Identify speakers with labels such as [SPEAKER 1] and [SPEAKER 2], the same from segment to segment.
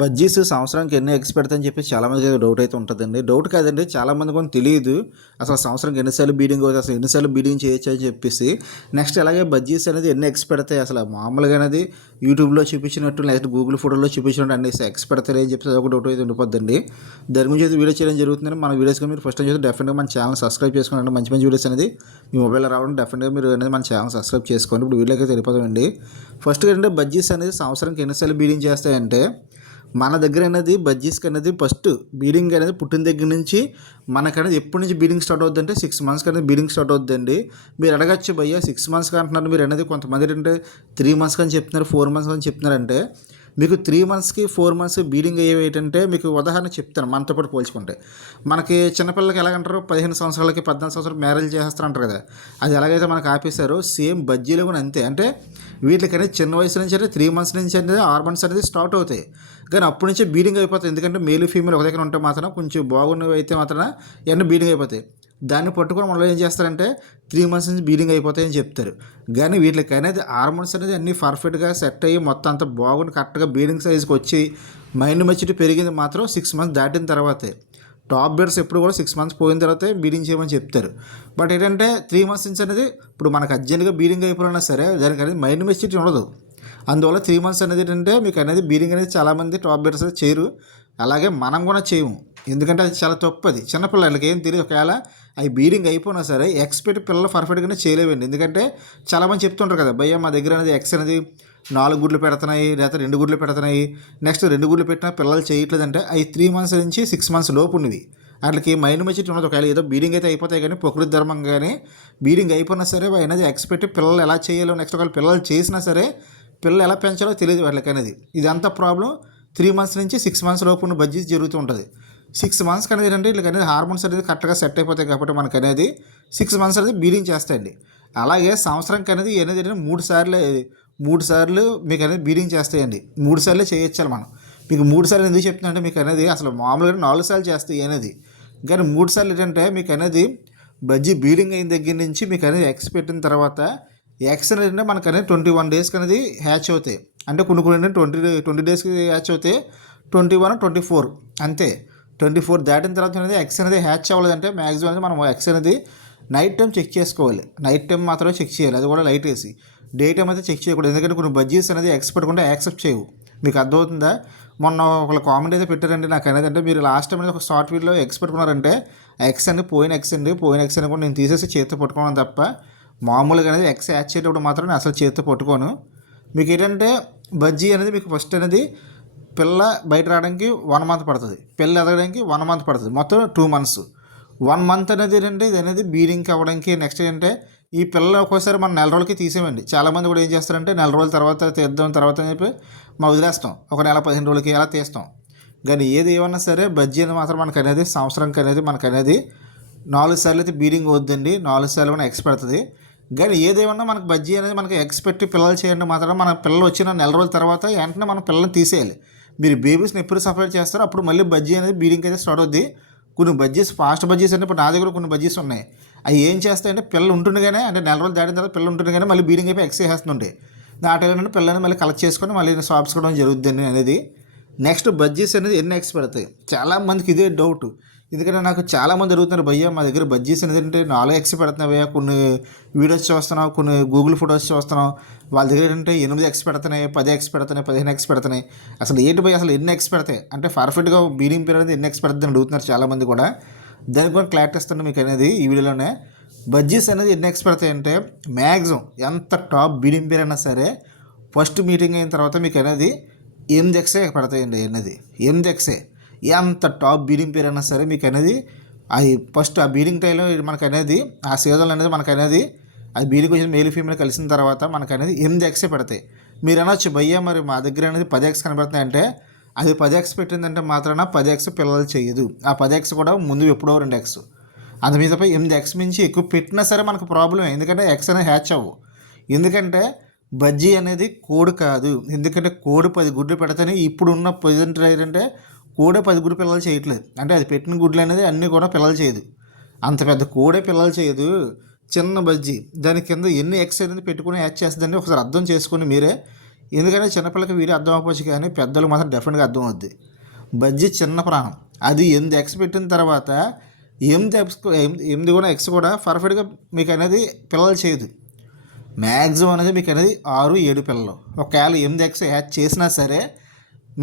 [SPEAKER 1] బజ్జీస్ సంవత్సరానికి ఎన్ని ఎగ్స్ పెడతాయని చెప్పి చాలామందికి డౌట్ అయితే ఉంటుందండి. డౌట్ కాదండి చాలామంది కొన్ని తెలియదు అసలు సంవత్సరానికి ఎన్నిసార్లు బీడింగ్ అవుతుంది అసలు ఎన్నిసార్లు బీడింగ్ చేయొచ్చు అని చెప్పేసి. నెక్స్ట్ అలాగే బజ్జీస్ అనేది ఎన్ని ఎగ్స్ పెడతాయి అసలు మామూలుగా అనేది యూట్యూబ్లో చూపించినట్టు లేకపోతే గూగుల్ ఫోటోలో చూపించినట్టు అన్ని ఎగ్స్ పెడతారు అని చెప్పి ఒక డౌట్ అయితే ఉండిపోద్దండి. దాని గురించి అయితే వీడియో చేయడం జరుగుతుందని మన వీడియోస్ మీరు ఫస్ట్ టైం చేస్తే డెఫినెట్గా మన ఛానల్ సబ్స్క్రైబ్ చేసుకోండి మంచి మంచి వీడియోస్ అనేది మీ మొబైల్లో రావడం డెఫినెట్గా మీరు అనేది మన ఛానల్ సబ్స్క్రైబ్ చేసుకోండి. ఇప్పుడు వీడియోకి తెలిపోతామండి ఫస్ట్ ఏంటంటే బజ్జీస్ అనేది సంవత్సరానికి ఎన్నిసార్లు బీడింగ్ చేస్తాయంటే మన దగ్గర అనేది బజ్జీస్కి అనేది ఫస్ట్ బీడింగ్ అనేది పుట్టిన దగ్గర నుంచి మనకనేది ఎప్పటి నుంచి బీడింగ్ స్టార్ట్ అవుతుందంటే సిక్స్ మంత్స్కి అనేది బీడింగ్ స్టార్ట్ అవుతుందండి. మీరు అడగచ్చు భయ్యా సిక్స్ మంత్స్కి అంటున్నారు మీరు అనేది కొంతమంది ఏంటంటే త్రీ మంత్స్కి అని చెప్తున్నారు ఫోర్ మంత్స్ అని చెప్తున్నారంటే మీకు త్రీ మంత్స్కి ఫోర్ మంత్స్ బీడింగ్ అయ్యేవి ఏంటంటే మీకు ఉదాహరణ చెప్తాను మనతో పాటు పోల్చుకుంటే. మనకి చిన్నపిల్లలకి ఎలాగంటారు? పదిహేను సంవత్సరాలకి పద్నాలుగు సంవత్సరాలు మ్యారేజ్ చేస్తారు అంటారు కదా. అది ఎలాగైతే మనకు ఆపేశారో సేమ్ బజ్జీలు కూడా అంతే. అంటే వీటికనేది చిన్న వయసు నుంచి అంటే త్రీ మంత్స్ నుంచి అనేది ఆరు మంత్స్ అనేది స్టార్ట్ అవుతాయి. కానీ అప్పటి నుంచే బీడింగ్ అయిపోతుంది ఎందుకంటే మేలు ఫీమేల్ ఒక దగ్గర ఉంటే మాత్రం కొంచెం బాగున్నవి అయితే మాత్రం ఇవన్నీ బీడింగ్ అయిపోతాయి. దాన్ని పట్టుకొని వాళ్ళు ఏం చేస్తారంటే త్రీ మంత్స్ నుంచి బీడింగ్ అయిపోతాయని చెప్తారు. కానీ వీటికి అనేది హార్మోన్స్ అనేది అన్నీ పర్ఫెక్ట్గా సెట్ అయ్యి మొత్తం అంత బాగుండి కరెక్ట్గా బీడింగ్ సైజ్కి వచ్చి మైండ్ మెచ్యూరిటీ పెరిగింది మాత్రం సిక్స్ మంత్స్ దాటిన తర్వాతే. టాప్ బెడ్స్ ఎప్పుడు కూడా సిక్స్ మంత్స్ పోయిన తర్వాతే బీడింగ్ చేయమని చెప్తారు. బట్ ఏంటంటే త్రీ మంత్స్ నుంచి అనేది ఇప్పుడు మనకు అర్జెంట్గా బీడింగ్ అయిపోయినా సరే దానికి అనేది మైండ్ మెచ్యూరిటీ ఉండదు. అందువల్ల త్రీ మంత్స్ అనేది ఏంటంటే మీకు అనేది బీడింగ్ అనేది చాలామంది టాప్ బెడ్స్ అనేది చేయరు అలాగే మనం కూడా చేయము. ఎందుకంటే అది చాలా తప్పు అది చిన్నపిల్లలకి ఏం తెలియదు. ఒకవేళ అవి బీడింగ్ అయిపోయినా సరే ఎక్స్పెక్ట్ పిల్లలు పర్ఫెక్ట్గానే చేయలేవండి. ఎందుకంటే చాలామంది చెప్తుంటారు కదా భయ్య మా దగ్గర అనేది ఎక్స్ అనేది నాలుగు గుడ్లు పెడుతున్నాయి లేకపోతే రెండు గుడ్లు పెడుతున్నాయి నెక్స్ట్ రెండు గుడ్లు పెట్టినా పిల్లలు చేయట్లేదంటే అవి త్రీ మంత్స్ నుంచి సిక్స్ మంత్స్ లోపు ఉన్నది. వాటికి మైండ్ మెచ్యూరిటీ ఉండదు ఒకవేళ ఏదో బీడింగ్ అయితే అయిపోతాయి కానీ ప్రకృతి ధర్మం కానీ బీడింగ్ అయిపోయినా సరే అనేది ఎక్స్పెక్ట్ పిల్లలు ఎలా చేయాలో నెక్స్ట్ ఒకవేళ పిల్లలు చేసినా సరే పిల్లలు ఎలా పెంచాలో తెలియదు వాళ్ళకి అనేది. ఇదంతా ప్రాబ్లం త్రీ మంత్స్ నుంచి సిక్స్ మంత్స్ లోపు ఉన్న బడ్జెట్ జరుగుతూ ఉంటుంది. సిక్స్ మంత్స్కి అనేది ఏంటంటే వీళ్ళకి అనేది హార్మోన్స్ అనేది కరెక్ట్గా సెట్ అయిపోతాయి కాబట్టి మనకు అనేది సిక్స్ మంత్స్ అనేది బీడింగ్ చేస్తాయండి. అలాగే సంవత్సరంకి అనేది అనేది ఏంటంటే మూడు సార్లు మూడు సార్లు మీకు అనేది బీడింగ్ చేస్తాయండి. మూడు సార్లు చేయొచ్చాలి మనం మీకు మూడు సార్లు ఎందుకు చెప్తున్నా అంటే మీకు అనేది అసలు మామూలుగా నాలుగు సార్లు చేస్తాయి అనేది. కానీ మూడు సార్లు ఏంటంటే మీకు అనేది బజ్జీ బీడింగ్ అయిన దగ్గర నుంచి మీకు అనేది ఎక్స్ పెట్టిన తర్వాత ఎక్స్ అనేది మనకు అనేది ట్వంటీ వన్ డేస్కి అనేది హ్యాచ్ అవుతాయి. అంటే కొన్ని కొన్ని ట్వంటీ ట్వంటీ డేస్కి హ్యాచ్ అవుతాయి ట్వంటీ వన్ ట్వంటీ ఫోర్ అంతే. ట్వంటీ ఫోర్ దాటిన తర్వాత అనేది ఎక్స్ అనేది హ్యాచ్ అవ్వలేదంటే మ్యాక్సిమం అనేది మనం ఎక్స్ అనేది నైట్ టైం చెక్ చేసుకోవాలి. నైట్ టైం మాత్రమే చెక్ చేయాలి. అది కూడా లైట్ వేసి డే టైం అయితే చెక్ చేయకూడదు. ఎందుకంటే కొన్ని బజ్జీస్ అనేది ఎక్స్ పెట్టకుండా యాక్సెప్ట్ చేయవు. మీకు అర్థమవుతుందా? మొన్న ఒకళ్ళు కామెంట్ అయితే పెట్టారండి. నాకు అనేది అంటే మీరు లాస్ట్ టైం అనేది ఒక షార్ట్ వీడియోలో ఎక్స్ పెట్టుకున్నారంటే ఎక్స్ అండి పోయిన ఎక్స్ అండి. పోయిన ఎక్స్ అని కూడా నేను తీసేసి చేతితో పట్టుకోవడం తప్ప మామూలుగా అనేది ఎక్స్ యాడ్ చేసేటప్పుడు మాత్రం నేను అసలు చేతితో పట్టుకోను. మీకు ఏంటంటే బజ్జీ అనేది మీకు ఫస్ట్ అనేది పిల్ల బయట రావడానికి వన్ మంత్ పడుతుంది. పిల్ల ఎదగడానికి వన్ మంత్ పడుతుంది. మొత్తం టూ మంత్స్ వన్ మంత్ అనేది ఏంటంటే ఇది అనేది బీడింగ్ అవ్వడానికి నెక్స్ట్ ఏంటంటే ఈ పిల్లలు ఒక్కోసారి మనం నెల రోజులకి తీసేయండి చాలామంది కూడా ఏం చేస్తారంటే నెల రోజుల తర్వాత తీద్దాం తర్వాత అని చెప్పి మనం వదిలేస్తాం. ఒక నెల పదిహేను రోజులకి ఎలా తీస్తాం. కానీ ఏది ఏమన్నా సరే బజ్జీ అనేది మాత్రం మనకు అనేది సంవత్సరంకి అనేది మనకు అనేది నాలుగు సార్లు అయితే బీడింగ్ వద్దండి నాలుగు సార్లు మనం ఎక్స్ పెడుతుంది. కానీ ఏదేమన్నా మనకు బజ్జీ అనేది మనకి ఎక్స్పెక్ట్ పిల్లలు చేయండి మాత్రం మన పిల్లలు వచ్చిన నెల రోజుల తర్వాత వెంటనే మనం పిల్లల్ని తీసేయాలి. మీరు బేబీస్ని ఎప్పుడు సపరేట్ చేస్తారో అప్పుడు మళ్ళీ బజ్జీ అనేది బీడింగ్ అయితే స్టార్ట్ అవుద్ది. కొన్ని బజ్జీస్ ఫాస్ట్ బజ్జీస్ అంటే ఇప్పుడు నా దగ్గర కొన్ని బజ్జీస్ ఉన్నాయి. అవి ఏం చేస్తాయంటే పిల్లలు ఉంటుండగానే అంటే నెల రోజులు దాటిన తర్వాత పిల్లలు ఉంటుండగానే మళ్ళీ బీడింగ్ అయిపోయి ఎక్సైజ్ చేస్తుంటాయి ఆ టైంలో పిల్లల్ని మళ్ళీ కలెక్ట్ చేసుకొని మళ్ళీ షాప్స్కోవడం జరుగుతుంది అనేది. నెక్స్ట్ బజ్జీస్ అనేది ఎన్ని ఎక్స్ పెడతాయి? చాలా మందికి ఇదే డౌట్ ఎందుకంటే నాకు చాలామంది అడుగుతున్నారు భయ్య మా దగ్గర బజ్జీస్ అనేది అంటే నాలుగు ఎక్స్ పెడుతున్నాయి భయ్య కొన్ని వీడియోస్ చూస్తున్నాం కొన్ని గూగుల్ ఫొటోస్ చూస్తున్నాం వాళ్ళ దగ్గర ఏంటంటే ఎనిమిది ఎక్స్ పెడుతున్నాయి పది ఎక్స్ పెడుతున్నాయి పదిహేను ఎక్స్ పెడుతున్నాయి అసలు ఏంటి భయ్య అసలు ఎన్ని ఎక్స్ పెడతాయి అంటే పర్ఫెక్ట్గా బీడింగ్ పీరియడ్ అనేది ఎన్ని ఎక్స్ పెడుతుంది అడుగుతున్నారు చాలామంది కూడా. దానికి కూడా క్లారిటీ ఇస్తాను మీకు అనేది ఈ వీడియోలోనే. బజ్జీస్ అనేది ఎన్ని ఎక్స్ పెడతాయి అంటే మ్యాక్సిమం ఎంత టాప్ బీడింగ్ పీరియడ్ అయినా సరే ఫస్ట్ మీటింగ్ అయిన తర్వాత మీకు అనేది ఎనిమిది ఎక్సే పడతాయండి అనేది. ఎనిమిది ఎక్సే ఎంత టాప్ బీడింగ్ పేరు అయినా సరే మీకు అనేది అది ఫస్ట్ ఆ బీడింగ్ టైంలో మనకు అనేది ఆ సీజన్ అనేది మనకు అనేది అది బీడింగ్ వచ్చి మేలు ఫీమేల్ కలిసిన తర్వాత మనకు అనేది ఎనిమిది ఎక్సే పెడతాయి. మీరు అనొచ్చు భయ్య మరి మా దగ్గర అనేది పది ఎక్స్ కనబడుతున్నాయి అంటే అది పది ఎక్స్ పెట్టిందంటే మాత్రాన పది ఎక్స్ పిల్లలు చేయదు. ఆ పది ఎక్స్ కూడా ముందు ఎప్పుడో రెండు ఎక్స్ అందు మీదపై ఎనిమిది ఎక్స్ మించి ఎక్కువ పెట్టినా సరే మనకు ప్రాబ్లమే ఎందుకంటే ఎక్స్ అనేది హ్యాచ్ అవ్వు. ఎందుకంటే బజ్జీ అనేది కోడి కాదు. ఎందుకంటే కోడి పది గుడ్లు పెడితేనే ఇప్పుడున్న ప్రజెంట్ ఏంటంటే కోడే పది పిల్లలు చేయట్లేదు. అంటే అది పెట్టిన గుడ్లు అనేది అన్నీ కూడా పిల్లలు చేయదు. అంత పెద్ద కోడే పిల్లలు చేయదు. చిన్న బజ్జీ దాని కింద ఎన్ని ఎక్స్ అనేది పెట్టుకుని యాడ్ చేస్తుందని ఒకసారి అర్థం చేసుకుని మీరే. ఎందుకంటే చిన్నపిల్లకి వీరే అర్థం అవ్వచ్చు కానీ పెద్దలు మాత్రం డెఫినెట్గా అర్థం అవుద్ది. బజ్జీ చిన్న ప్రాణం. అది ఎనిమిది ఎక్స్ పెట్టిన తర్వాత ఎనిమిది ఎక్స్ ఎనిమిది కూడా ఎక్స్ కూడా పర్ఫెక్ట్గా మీకు అనేది పిల్లలు చేయదు. మ్యాక్సిమం అనేది మీకు అనేది ఆరు ఏడు పిల్లలు. ఒకవేళ ఎనిమిది ఎక్స్ యాడ్ చేసినా సరే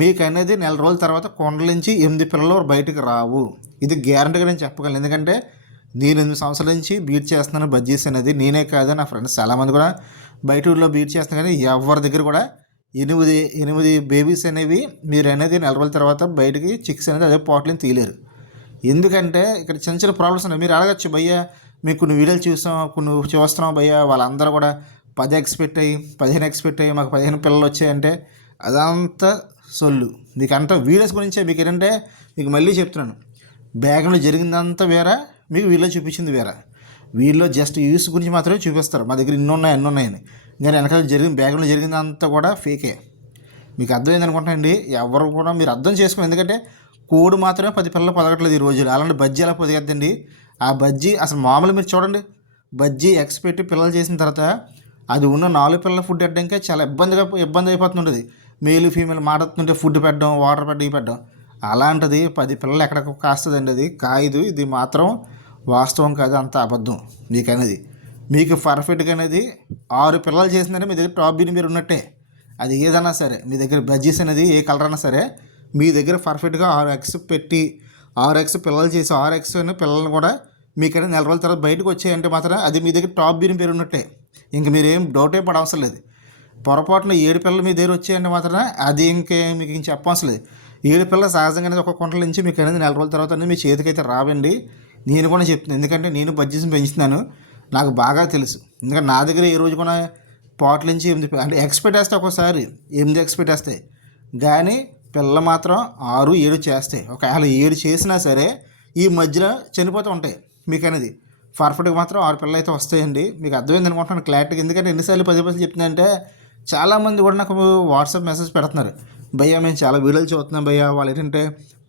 [SPEAKER 1] మీకు అనేది నెల రోజుల తర్వాత కొండల నుంచి ఎనిమిది పిల్లలు బయటకు రావు. ఇది గ్యారంటీగా నేను చెప్పగలను. ఎందుకంటే నేను ఎనిమిది సంవత్సరాల నుంచి బీట్ చేస్తున్నాను బజ్జీస్ అనేది నేనే కాదు నా ఫ్రెండ్స్ చాలామంది కూడా బయట ఊళ్ళో బీట్ చేస్తున్నా కానీ ఎవరి దగ్గర కూడా ఎనిమిది ఎనిమిది బేబీస్ అనేవి మీరు అనేది నెల రోజుల తర్వాత బయటికి చిక్స్ అనేది అదే పాట్లని తీయలేరు. ఎందుకంటే ఇక్కడ చిన్న చిన్న ప్రాబ్లమ్స్ ఉన్నాయి. మీరు అడగచ్చు భయ్యా మీకు కొన్ని వీడియోలు చూసాం కొన్ని చూస్తున్నాం భయ్యా. వాళ్ళందరూ కూడా పది ఎక్స్పెక్ట్ అయ్యి పదిహేను ఎక్స్పెక్ట్ అయ్యి మాకు పదిహేను పిల్లలు వచ్చాయంటే అదంతా సొల్లు. మీకు అంతా వీడియోస్ గురించే మీకు ఏంటంటే మీకు మళ్ళీ చెప్తున్నాను. బ్యాగ్లో జరిగిందంతా వేరే? మీకు వీళ్ళో చూపించింది వేరే? వీళ్ళో జస్ట్ యూస్ గురించి మాత్రమే చూపిస్తారు. మా దగ్గర ఇన్ని ఉన్నాయి అన్ని ఉన్నాయని కానీ వెనకాల జరిగిన బ్యాగ్లో జరిగిందంతా కూడా ఫేకే. మీకు అర్థమైంది అనుకుంటానండి ఎవరు కూడా మీరు అర్థం చేసుకోండి. ఎందుకంటే కోడి మాత్రమే పది పిల్లలు పొదగట్లేదు ఈ రోజులు. అలాంటి బజ్జీ ఎలా పొదిగద్దండి? ఆ బజ్జీ అసలు మామూలు మీరు చూడండి. బజ్జీ ఎక్స్ పెట్టి పిల్లలు చేసిన తర్వాత అది ఉన్న నాలుగు పిల్లల ఫుడ్ అడ్డంకే చాలా ఇబ్బందిగా ఇబ్బంది అయిపోతుంటుంది. మేలు ఫీమేల్ మాట్లాడుతుంటే ఫుడ్ పెట్టడం వాటర్ పెట్టడం ఇవి పెట్టడం. అలాంటిది పది పిల్లలు ఎక్కడికి కాస్తుందండి అది. కాయదు ఇది మాత్రం వాస్తవం కాదు అంత అబద్ధం మీకు అనేది మీకు పర్ఫెక్ట్గా అనేది ఆరు పిల్లలు చేసిందంటే మీ దగ్గర టాప్ బీని మీరు ఉన్నట్టే. అది ఏదైనా సరే మీ దగ్గర బజ్జీస్ అనేది ఏ కలర్ అయినా సరే మీ దగ్గర పర్ఫెక్ట్గా ఆరు ఎక్స్ పెట్టి ఆరు ఎక్స్ పిల్లలు చేసి ఆరు ఎక్స్ అనే పిల్లల్ని కూడా మీకైనా నెల రోజుల తర్వాత బయటకు వచ్చాయంటే మాత్రం అది మీ దగ్గర టాప్ బీని పేరు ఉన్నట్టే. ఇంక మీరేం డౌటే పడవసరం లేదు. పొరపాటున ఏడు పిల్లలు మీ దగ్గర వచ్చాయండి మాత్రం అది ఇంకే మీకు ఇంక చెప్పవసరం లేదు. ఏడు పిల్లలు సహజంగా అనేది ఒక కొంటల నుంచి మీకు అనేది నెల రోజుల తర్వాత అనేది మీ చేతికైతే రావండి. నేను కూడా చెప్తున్నాను ఎందుకంటే నేను బడ్జెట్ని పెంచుతున్నాను నాకు బాగా తెలుసు. ఎందుకంటే నా దగ్గర ఏ రోజు కూడా పాటల నుంచి ఎనిమిది అంటే ఎక్స్పెక్ట్ వేస్తే ఒక్కోసారి ఎనిమిది ఎక్స్పెక్ట్ వేస్తాయి. కానీ పిల్లలు మాత్రం ఆరు ఏడు చేస్తాయి. ఒకవేళ ఏడు చేసినా సరే ఈ మధ్యలో చనిపోతూ ఉంటాయి మీకు అనేది. పర్ఫెక్ట్గా మాత్రం ఆరు పిల్లలు అయితే వస్తాయండి. మీకు అర్థమైంది అనుకుంటున్నాను క్లారిటీగా. ఎందుకంటే ఎన్నిసార్లు పది పది చెప్తున్నాయంటే చాలామంది కూడా నాకు వాట్సాప్ మెసేజ్ పెడుతున్నారు. భయ్యా మేము చాలా వీడియోలు చూస్తున్నాం భయ్యా. వాళ్ళు ఏంటంటే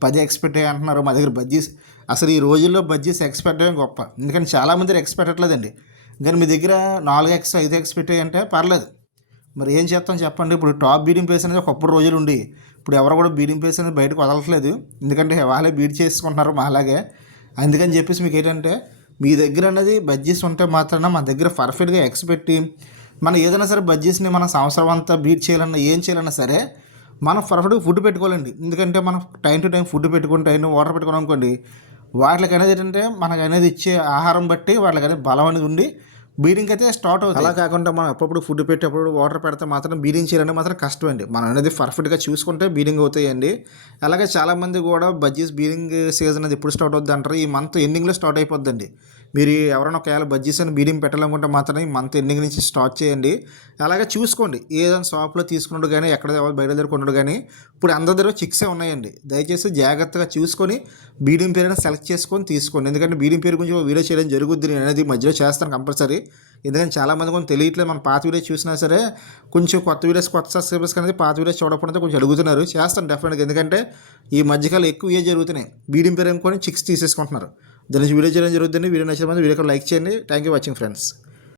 [SPEAKER 1] పది ఎక్స్పెక్ట్ అయ్యి అంటున్నారు. మా దగ్గర బజ్జీస్ అసలు ఈ రోజుల్లో బజ్జీస్ ఎక్స్పెక్ట్ అయ్యే గొప్ప. ఎందుకంటే చాలామంది ఎక్స్ పెట్టట్లేదండి కానీ మీ దగ్గర నాలుగు ఎక్స్ ఐదు ఎక్స్ అయ్యి అంటే పర్లేదు. మరి ఏం చేస్తాం చెప్పండి. ఇప్పుడు టాప్ బీడింగ్ ప్లేస్ అనేది ఒకప్పుడు రోజులు ఉండి ఇప్పుడు ఎవరు కూడా బీడింగ్ ప్లేస్ అనేది బయటకు వదలట్లేదు. ఎందుకంటే వాళ్ళే బీడ్ చేసుకుంటున్నారు మా అలాగే అందుకని చెప్పేసి మీకు ఏంటంటే మీ దగ్గర అనేది బడ్జెట్స్ ఉంటే మాత్రాన మా దగ్గర పర్ఫెక్ట్గా ఎక్స్ పెట్టి మనం ఏదైనా సరే బడ్జెట్స్ని మన సంవత్సరం అంతా బీట్ చేయాలన్నా ఏం చేయాలన్నా సరే మనం పర్ఫెక్ట్గా ఫుడ్ పెట్టుకోవాలండి. ఎందుకంటే మనం టైం టు టైం ఫుడ్ పెట్టుకుని టైం వాటర్ పెట్టుకున్నాం అనుకోండి వాటికి అనేది ఏంటంటే మనకు అనేది ఇచ్చే ఆహారం బట్టి వాళ్ళకి అనేది బలం అనేది ఉండి బీడింగ్ అయితే స్టార్ట్ అవుతుంది అలా కాకుండా మనం అప్పుడప్పుడు ఫుడ్ పెట్టేటప్పుడు వాటర్ పెడితే మాత్రం బీడింగ్ చేయాలంటే మాత్రం కష్టం అండి. మనం అనేది పర్ఫెక్ట్గా చూసుకుంటే బీడింగ్ అవుతాయండి. అలాగే చాలామంది కూడా బజ్జీస్ బీడింగ్ సీజన్ అది ఎప్పుడు స్టార్ట్ అవుద్ది అంటారు. ఈ మంత్ ఎండింగ్లో స్టార్ట్ అయిపోద్దండి. మీరు ఎవరైనా ఒకవేళ బజ్జీస్ అని బీడింగ్ పెట్టాలనుకుంటే మాత్రం మంత్ ఎండింగ్ నుంచి స్టార్ట్ చేయండి. అలాగే చూసుకోండి ఏదైనా షాప్లో తీసుకున్నాడు కానీ ఎక్కడ బయట దగ్గర కొన్నాడు కానీ ఇప్పుడు అందరి దగ్గర చిక్సే ఉన్నాయండి. దయచేసి జాగ్రత్తగా చూసుకొని బీడియం పేరు సెలెక్ట్ చేసుకొని తీసుకోండి. ఎందుకంటే బీడియం పేరు గురించి వీడియో చేయడం జరుగుద్ది నేను అనేది మధ్యలో చేస్తాను కంపల్సరీ ఎందుకంటే చాలామంది కొంచెం తెలియట్లేదు మన పాత వీడియోస్ చూసినా సరే కొంచెం కొత్త వీడియోస్ కొత్త సబ్స్క్రైబర్స్ అనేది పాత వీడియోస్ చూడకపోతే కొంచెం అడుగుతున్నారు. చేస్తాను డెఫినెట్గా ఎందుకంటే ఈ మధ్యకాలం ఎక్కువ ఏ జరుగుతున్నాయి. బీడియం పేరు అనుకొని చిక్స్ తీసేసుకుంటున్నారు. దాని నుంచి వీడియో చేయడం జరుగుతుంది. వీడియో నచ్చిన వీడియో లైక్ చేయండి. Thank you watching friends